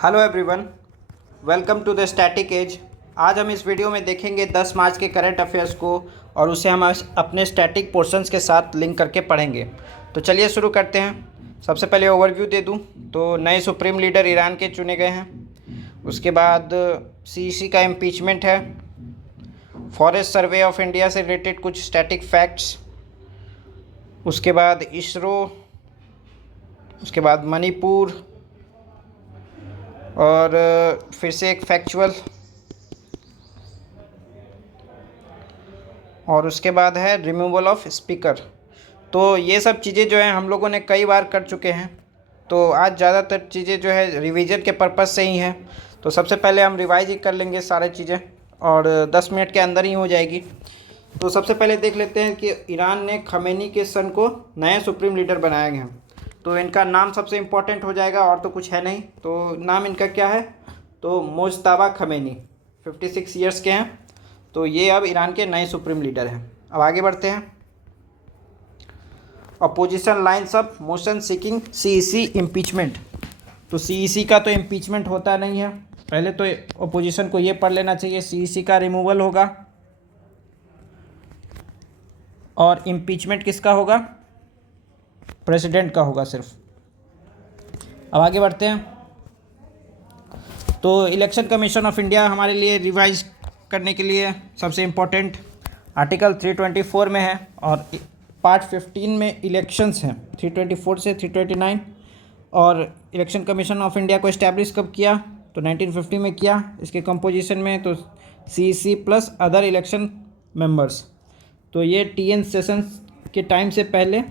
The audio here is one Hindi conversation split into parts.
Hello everyone, welcome to the static edge. आज हम इस वीडियो में देखेंगे 10 मार्च के करंट अफेयर्स को और उसे हम अपने स्टैटिक पोर्शंस के साथ लिंक करके पढ़ेंगे। तो चलिए शुरू करते हैं। सबसे पहले ओवरव्यू दे दूं तो नए सुप्रीम लीडर ईरान के चुने गए हैं। उसके बाद सीईसी का इम्पीचमेंट है, फॉरेस्ट सर्वे ऑफ इंडिया से रिलेटेड कुछ स्टैटिक फैक्ट्स, उसके बाद इसरो, उसके बाद मणिपुर और फिर से एक फैक्चुअल, और उसके बाद है रिमूवल ऑफ स्पीकर। तो ये सब चीज़ें जो है हम लोगों ने कई बार कर चुके हैं, तो आज ज़्यादातर चीज़ें जो है रिवीजन के पर्पज़ से ही हैं। तो सबसे पहले हम रिवाइज ही कर लेंगे सारे चीज़ें और 10 मिनट के अंदर ही हो जाएगी। तो सबसे पहले देख लेते हैं कि ईरान ने खमेनी के सन को नए सुप्रीम लीडर बनाया गया। तो इनका नाम सबसे इम्पोर्टेंट हो जाएगा, और तो कुछ है नहीं। तो नाम इनका क्या है? तो मुज्तबा खमेनी 56 ईयर्स के हैं। तो ये अब ईरान के नए सुप्रीम लीडर हैं। अब आगे बढ़ते हैं। Opposition lines of motion seeking CEC impeachment. तो सीईसी का तो इम्पीचमेंट होता नहीं है, पहले तो अपोजिशन को ये पढ़ लेना चाहिए। सीईसी का रिमूवल होगा और इम्पीचमेंट किसका होगा? प्रेसिडेंट का होगा सिर्फ। अब आगे बढ़ते हैं। तो इलेक्शन कमीशन ऑफ इंडिया हमारे लिए रिवाइज करने के लिए सबसे इम्पोर्टेंट आर्टिकल 324 में है और पार्ट 15 में इलेक्शंस हैं 324 से 329। और इलेक्शन कमीशन ऑफ इंडिया को इस्टेब्लिश कब किया? तो 1950 में किया। इसके कंपोजिशन में तो CEC plus other election members. तो ये टीएन सेशंस के टाइम से पहले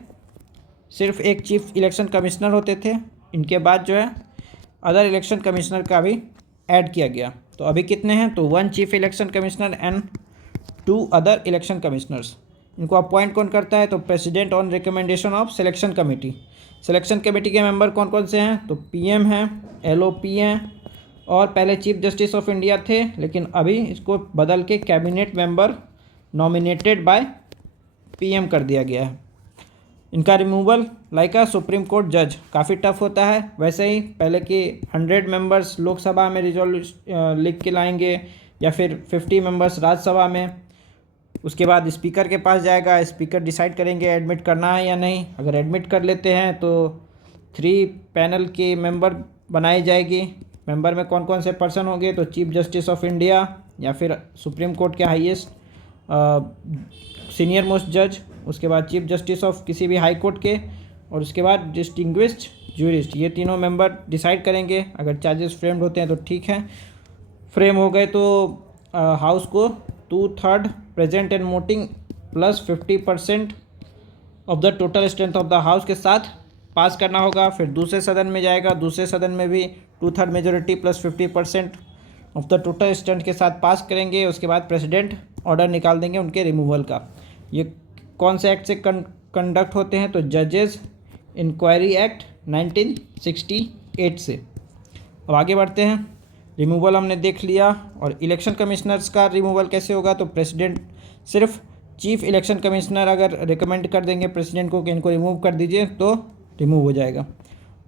सिर्फ एक चीफ इलेक्शन कमिश्नर होते थे। इनके बाद जो है अदर इलेक्शन कमिश्नर का भी ऐड किया गया। तो अभी कितने हैं? तो 1 chief election commissioner and 2 other election commissioners. इनको अपॉइंट कौन करता है? तो president on recommendation of selection committee. Selection committee के मेंबर कौन कौन से हैं? तो पीएम हैं, एलओपी हैं, और पहले चीफ जस्टिस ऑफ इंडिया थे, लेकिन अभी इसको बदल के cabinet member nominated by PM कर दिया गया है। इनका रिमूवल लाइक अ सुप्रीम कोर्ट जज काफ़ी टफ होता है। वैसे ही पहले कि 100 मेंबर्स लोकसभा में रिजोल्यूशन लिख के लाएंगे या फिर 50 मेंबर्स राज्यसभा में। उसके बाद स्पीकर के पास जाएगा, स्पीकर डिसाइड करेंगे एडमिट करना है या नहीं। अगर एडमिट कर लेते हैं तो 3 पैनल के मेंबर बनाई जाएगी। मेंबर में कौन कौन से पर्सन होंगे? तो चीफ जस्टिस ऑफ इंडिया या फिर सुप्रीम कोर्ट के हाईएस्ट सीनियर मोस्ट जज, उसके बाद चीफ जस्टिस ऑफ किसी भी हाई कोर्ट के, और उसके बाद डिस्टिंग्विश्ड ज्यूरिस्ट। ये तीनों मेंबर डिसाइड करेंगे। अगर चार्जेस फ्रेम्ड होते हैं तो ठीक है, फ्रेम हो गए तो हाउस को 2/3 present and voting plus 50% of the total strength of the house के साथ पास करना होगा। फिर दूसरे सदन में जाएगा, दूसरे सदन में भी 2/3 majority plus 50% of the total strength के साथ पास करेंगे। उसके बाद प्रेसिडेंट ऑर्डर निकाल देंगे उनके रिमूवल का। ये कौन से एक्ट से कंडक्ट होते हैं? तो जजेस इंक्वायरी एक्ट 1968 से। अब आगे बढ़ते हैं। रिमूवल हमने देख लिया। और इलेक्शन कमिश्नर्स का रिमूवल कैसे होगा? तो प्रेसिडेंट सिर्फ चीफ इलेक्शन कमिश्नर अगर रिकमेंड कर देंगे प्रेसिडेंट को कि इनको रिमूव कर दीजिए तो रिमूव हो जाएगा।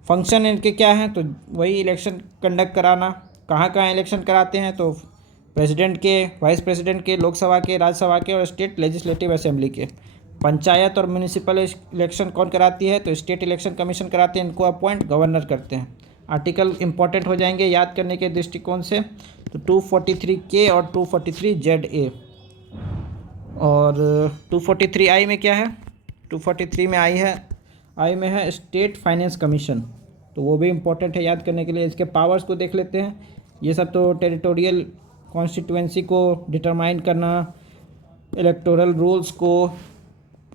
फंक्शन इनके क्या हैं? तो वही इलेक्शन कंडक्ट कराना। कहाँ कहाँ इलेक्शन कराते हैं? तो प्रेसिडेंट के, वाइस प्रेसिडेंट के, लोकसभा के, राज्यसभा के और स्टेट लेजिस्लेटिव असेंबली के। पंचायत और म्यूनिसिपल इलेक्शन कौन कराती है? तो स्टेट इलेक्शन कमीशन कराते हैं। इनको अपॉइंट गवर्नर करते हैं। आर्टिकल इंपॉर्टेंट हो जाएंगे याद करने के दृष्टिकोण से। तो 243K और 243ZA। और 243I में क्या है? 243 में आई में है स्टेट फाइनेंस कमीशन। तो वो भी इम्पोर्टेंट है याद करने के लिए। इसके पावर्स को देख लेते हैं। ये सब तो टेरिटोरियल कॉन्स्टिट्यूएंसी को डिटरमाइन करना, इलेक्टोरल रूल्स को,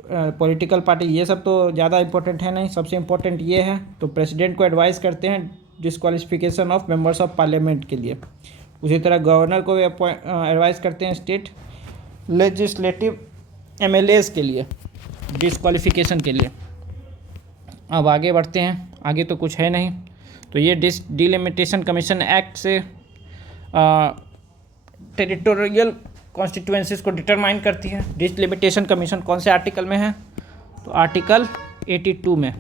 पॉलिटिकल पार्टी, ये सब तो ज़्यादा इंपॉर्टेंट है नहीं। सबसे इम्पोर्टेंट ये है। तो प्रेसिडेंट को एडवाइस करते हैं disqualification of members of parliament के लिए। उसी तरह गवर्नर को भी एडवाइस करते हैं स्टेट लेजिस्लेटिव MLAs के लिए डिस्क्वालिफिकेशन के लिए। अब आगे बढ़ते हैं। आगे तो कुछ है नहीं। तो ये डिलिमिटेशन कमीशन एक्ट से टेरिटोरियल कॉन्स्टिट्यूएंसीज को डिटरमाइन करती है। डिलिमिटेशन कमीशन कौन से आर्टिकल में है? तो आर्टिकल 82 में।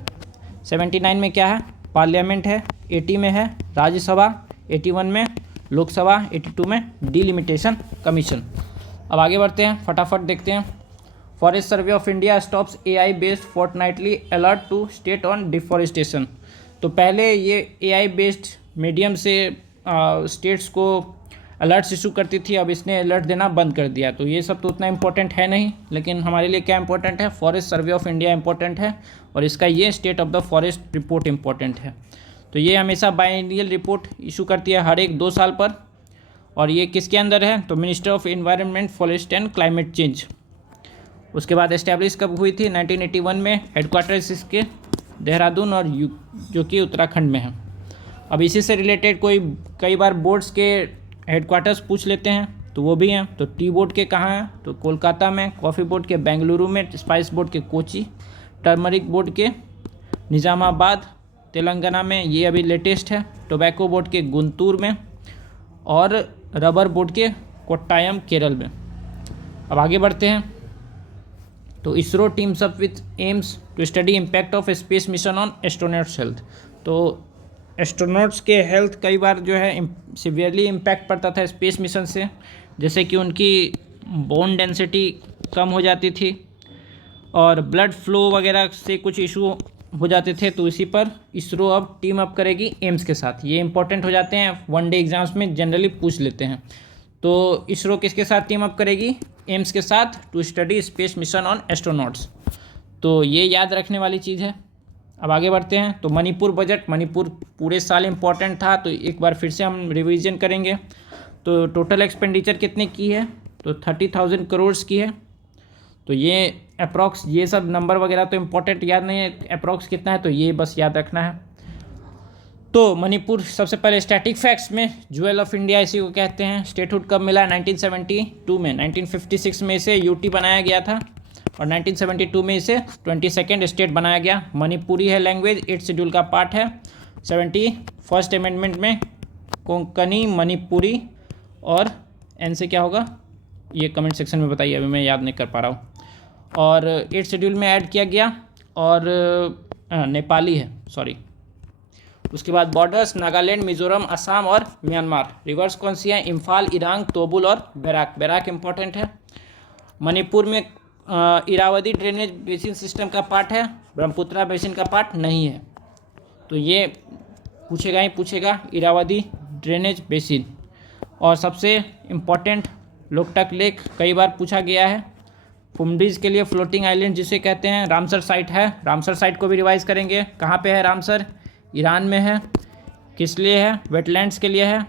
79 में क्या है? पार्लियामेंट है। 80 में है राज्यसभा, 81 में लोकसभा, 82 में डिलिमिटेशन कमीशन। अब आगे बढ़ते हैं, फटाफट देखते हैं। Forest survey of India stops AI based fortnightly alert to state on deforestation. तो पहले ये AI बेस्ड मीडियम से स्टेट्स को अलर्ट्स इशू करती थी, अब इसने अलर्ट देना बंद कर दिया। तो ये सब तो उतना इंपॉर्टेंट है नहीं, लेकिन हमारे लिए क्या इंपॉर्टेंट है, forest survey of India important है और इसका ये state of the forest report important है। तो ये हमेशा बाइएनियल रिपोर्ट इशू करती है हर एक 2 साल पर, और ये किसके अंदर है, तो minister of environment, forest and climate change. उसके बाद एस्टैब्लिश कब हुई थी, 1981 में। हेडक्वार्टर्स इसके देहरादून और जो कि उत्तराखंड में है। अब इसी से रिलेटेड कई बार बोर्ड्स के हेडक्वार्टर्स पूछ लेते हैं, तो वो भी हैं। तो टी बोर्ड के कहाँ हैं, तो कोलकाता में। कॉफ़ी बोर्ड के बेंगलुरु में। स्पाइस बोर्ड के कोची। टर्मरिक बोर्ड के निज़ामाबाद तेलंगाना में, ये अभी लेटेस्ट है। टोबैको बोर्ड के गुंटूर में, और रबर बोर्ड के कोट्टायम केरल में। अब आगे बढ़ते हैं। तो ISRO teams up with AIIMS to study impact of space mission on astronauts health. तो एस्ट्रोनॉट्स के हेल्थ कई बार जो है सिवियरली इम्पैक्ट पड़ता था स्पेस मिशन से, जैसे कि उनकी बोन डेंसिटी कम हो जाती थी और ब्लड फ्लो वगैरह से कुछ इशू हो जाते थे। तो इसी पर इसरो अब टीम अप करेगी एम्स के साथ। ये इंपॉर्टेंट हो जाते हैं, वनडे एग्जाम्स में जनरली पूछ लेते हैं। तो इसरो किसके साथ टीम अप करेगी, एम्स के साथ, to study space mission on astronauts. तो ये याद रखने वाली चीज़ है। अब आगे बढ़ते हैं। तो मणिपुर बजट, मणिपुर पूरे साल इम्पॉर्टेंट था, तो एक बार फिर से हम रिवीजन करेंगे। तो टोटल एक्सपेंडिचर कितने की है, तो 30,000 करोड़ की है। तो ये अप्रॉक्स, ये सब नंबर वगैरह तो इम्पोर्टेंट याद नहीं है, अप्रॉक्स कितना है तो ये बस याद रखना है। तो मणिपुर सबसे पहले स्टैटिक फैक्ट्स में ज्वेल ऑफ इंडिया इसी को कहते हैं। स्टेटहुड कब मिला, 1972 में। 1956 में इसे यूटी बनाया गया था और 1972 में इसे 22nd स्टेट बनाया गया। मणिपुरी है लैंग्वेज, 8th शेड्यूल का पार्ट है। 71st अमेंडमेंट में कोंकणी, मणिपुरी और एन से क्या होगा ये कमेंट सेक्शन में बताइए, अभी मैं याद नहीं कर पा रहा हूँ। और 8th शेड्यूल में ऐड किया गया, और नेपाली है, सॉरी। उसके बाद बॉर्डर्स, नागालैंड, मिजोरम, असम और म्यांमार। रिवर्स कौन सी है, इम्फाल, इरांग, तोबुल और बैराक। बैराक इंपॉर्टेंट है। मणिपुर में इरावदी ड्रेनेज बेसिन सिस्टम का पार्ट है, ब्रह्मपुत्रा बेसिन का पार्ट नहीं है। तो ये पूछेगा ही पूछेगा, इरावदी ड्रेनेज बेसिन। और सबसे इम्पॉर्टेंट लोकटक लेक, कई बार पूछा गया है। फुमडीज के लिए फ्लोटिंग आइलैंड जिसे कहते हैं। रामसर साइट है, रामसर साइट को भी रिवाइज करेंगे। कहाँ पे है रामसर, ईरान में है। किस लिए है, वेटलैंड्स के लिए है।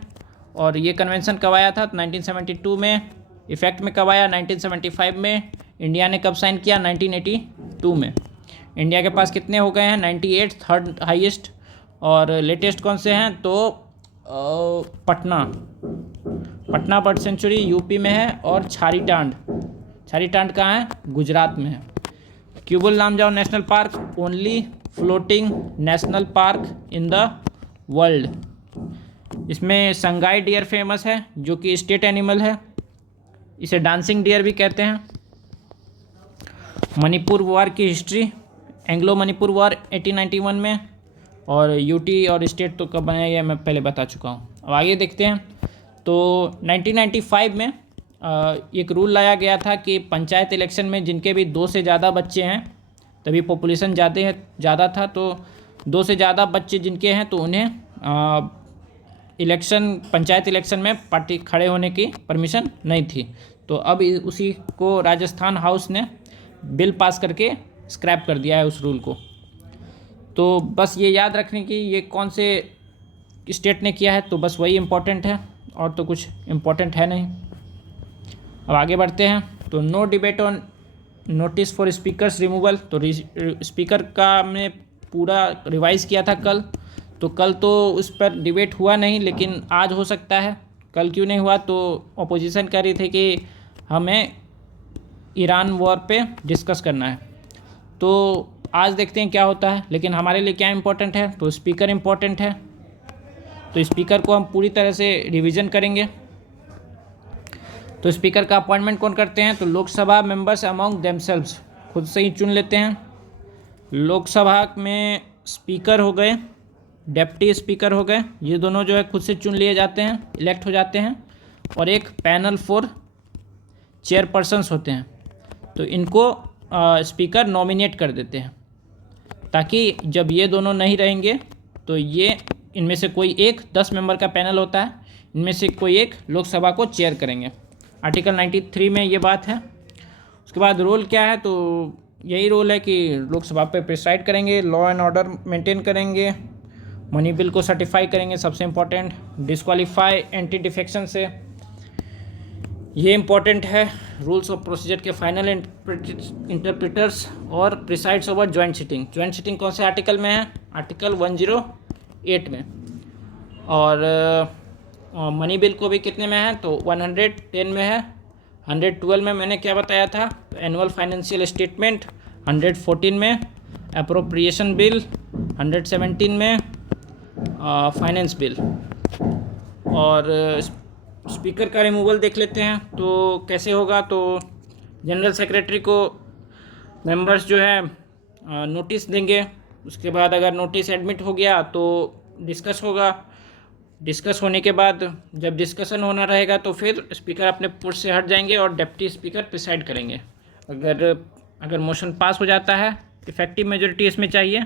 और ये कन्वेंशन कब आया था, 1972 में। इफेक्ट में कब आया, 1975 में। इंडिया ने कब साइन किया, 1982 में। इंडिया के पास कितने हो गए हैं, 98, थर्ड हाईएस्ट। और लेटेस्ट कौन से हैं, तो पटना बर्ड सेंचुरी यूपी में है, और छारीटांड कहाँ है, गुजरात में है। Keibul Lamjao national park, only floating national park in the world. इसमें संगाई डियर फेमस है, जो कि स्टेट एनिमल है। इसे डांसिंग डियर भी कहते हैं। मणिपुर वॉर की हिस्ट्री, एंग्लो मणिपुर वॉर 1891 में। और यूटी और स्टेट तो कब बनाया गया मैं पहले बता चुका हूँ। अब आगे देखते हैं। तो 1995 में एक रूल लाया गया था कि पंचायत इलेक्शन में जिनके भी 2 से ज़्यादा बच्चे हैं, तभी पॉपुलेशन ज़्यादा था, तो 2 से ज़्यादा बच्चे जिनके हैं तो उन्हें पंचायत इलेक्शन में पार्टी खड़े होने की परमिशन नहीं थी। तो अब उसी को राजस्थान हाउस ने बिल पास करके स्क्रैप कर दिया है उस रूल को। तो बस ये याद रखने की ये कौन से स्टेट ने किया है, तो बस वही इम्पोर्टेंट है, और तो कुछ इम्पोर्टेंट है नहीं। अब आगे बढ़ते हैं। तो no debate on notice for speakers removal. तो स्पीकर का हमने पूरा रिवाइज़ किया था कल, तो कल तो उस पर डिबेट हुआ नहीं, लेकिन आज हो सकता है। कल क्यों नहीं हुआ, तो अपोजिशन कह रही थी कि हमें ईरान वॉर पे डिस्कस करना है। तो आज देखते हैं क्या होता है, लेकिन हमारे लिए क्या इम्पोर्टेंट है, तो स्पीकर इम्पोर्टेंट है। तो स्पीकर को हम पूरी तरह से रिवीजन करेंगे। तो स्पीकर का अपॉइंटमेंट कौन करते हैं, तो लोकसभा मेंबर्स अमॉन्ग देमसेल्व्स, खुद से ही चुन लेते हैं। लोकसभा में स्पीकर हो गए डेप्टी स्पीकर हो गए, ये दोनों जो है खुद से चुन लिए जाते हैं, इलेक्ट हो जाते हैं। और एक पैनल फॉर चेयरपर्सन्स होते हैं, तो इनको स्पीकर नॉमिनेट कर देते हैं, ताकि जब ये दोनों नहीं रहेंगे तो ये इनमें से कोई एक 10 मेंबर का पैनल होता है, इनमें से कोई एक लोकसभा को चेयर करेंगे। आर्टिकल 93 में ये बात है। उसके बाद रोल क्या है, तो यही रोल है कि लोकसभा पे प्रिसाइड करेंगे, लॉ एंड ऑर्डर मेंटेन करेंगे, मनी बिल को सर्टिफाई करेंगे, सबसे इम्पोर्टेंट डिस्क्वालीफाई एंटी डिफेक्शन से, ये इम्पोर्टेंट है। रूल्स ऑफ प्रोसीजर के फाइनल इंटरप्रेटर्स और presides over joint sitting. Joint sitting कौन से आर्टिकल में है, आर्टिकल 108 में। और मनी बिल को भी कितने में है, तो 110 में है। 112 में मैंने क्या बताया था, तो एनुअल फाइनेंशियल स्टेटमेंट। 114 में अप्रोप्रिएशन बिल। 117 में फाइनेंस बिल। और स्पीकर का रिमूवल देख लेते हैं तो कैसे होगा। तो जनरल सेक्रेटरी को मेंबर्स जो है नोटिस देंगे, उसके बाद अगर नोटिस एडमिट हो गया तो डिस्कस होगा। डिस्कस होने के बाद जब डिस्कशन होना रहेगा तो फिर स्पीकर अपने पोस्ट से हट जाएंगे और डिप्टी स्पीकर प्रिसाइड करेंगे। अगर मोशन पास हो जाता है, इफेक्टिव मेजॉरिटी इसमें चाहिए,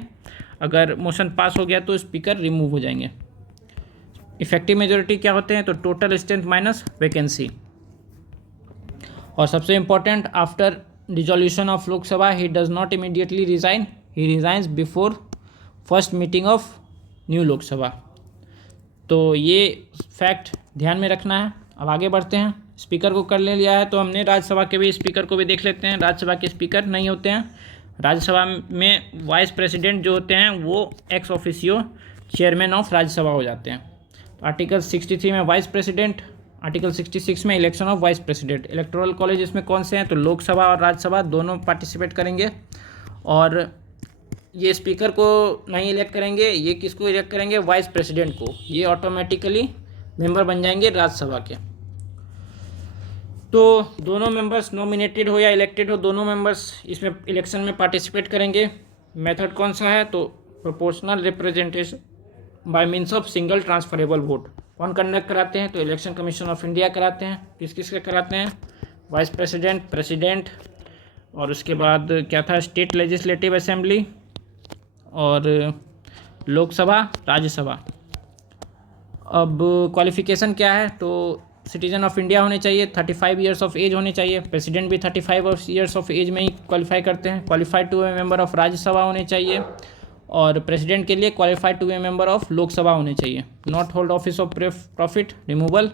अगर मोशन पास हो गया तो स्पीकर रिमूव हो जाएंगे। इफेक्टिव मेजॉरिटी क्या होते हैं, तो टोटल स्ट्रेंथ माइनस वैकेंसी। और सबसे important, after dissolution of Lok Sabha he does not immediately resign, he resigns before first meeting of new Lok Sabha. तो ये फैक्ट ध्यान में रखना है। अब आगे बढ़ते हैं। स्पीकर को कर ले लिया है तो हमने राज्यसभा के भी स्पीकर को भी देख लेते हैं। राज्यसभा के स्पीकर नहीं होते हैं। राज्यसभा में वाइस प्रेसिडेंट जो होते हैं वो ex officio chairman of Rajya Sabha हो जाते हैं। आर्टिकल 63 में वाइस प्रेसिडेंट, आर्टिकल 66 में election of vice president. Electoral college इसमें कौन से हैं, तो लोकसभा और राज्यसभा दोनों पार्टिसिपेट करेंगे। और ये स्पीकर को नहीं इलेक्ट करेंगे, ये किसको इलेक्ट करेंगे, वाइस प्रेसिडेंट को। ये ऑटोमेटिकली मेंबर बन जाएंगे राज्यसभा के। तो दोनों मेंबर्स नॉमिनेटेड हो या इलेक्टेड हो, दोनों मेंबर्स इसमें इलेक्शन में पार्टिसिपेट करेंगे। मेथड कौन सा है, तो proportional representation bye means of single transferable vote. कौन कंडक्ट कराते हैं, तो इलेक्शन कमीशन ऑफ इंडिया कराते हैं। किस किस के कराते हैं, वाइस प्रेसिडेंट, प्रेसिडेंट, और उसके बाद क्या था, स्टेट लेजिस्लेटिव असेंबली और लोकसभा, राज्यसभा। अब क्वालिफिकेशन क्या है, तो सिटीजन ऑफ इंडिया होने चाहिए, 35 ईयर्स ऑफ एज होने चाहिए। प्रेसिडेंट भी 35 ईयर्स ऑफ एज में ही क्वालिफाई करते हैं। Qualified to a member of Rajya Sabha होने चाहिए। और प्रेसिडेंट के लिए qualified to a member of Lok Sabha होने चाहिए। Not hold office of profit removal.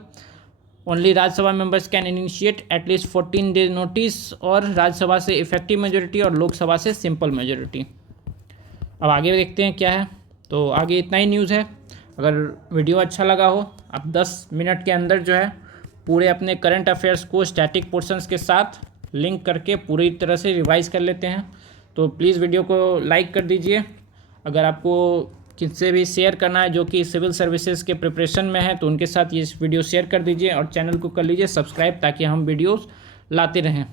Only Rajya Sabha members can initiate at least 14 days notice. और राज्यसभा से इफेक्टिव मेजोरिटी और लोकसभा से सिंपल मेजोरिटी। अब आगे देखते हैं क्या है। तो आगे इतना ही न्यूज़ है। अगर वीडियो अच्छा लगा हो, आप 10 मिनट के अंदर जो है पूरे अपने करंट अफेयर्स को स्टैटिक पोर्शंस के साथ लिंक करके पूरी तरह से रिवाइज कर लेते हैं। तो प्लीज़ वीडियो को लाइक कर दीजिए। अगर आपको किससे भी शेयर करना है जो कि सिविल सर्विसेज के प्रिपरेशन में है तो उनके साथ ये वीडियो शेयर कर दीजिए। और चैनल को कर लीजिए सब्सक्राइब, ताकि हम वीडियोस लाते रहें।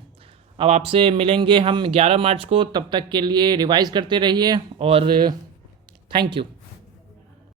अब आपसे मिलेंगे हम 11 मार्च को, तब तक के लिए रिवाइज करते रहिए और थैंक यू।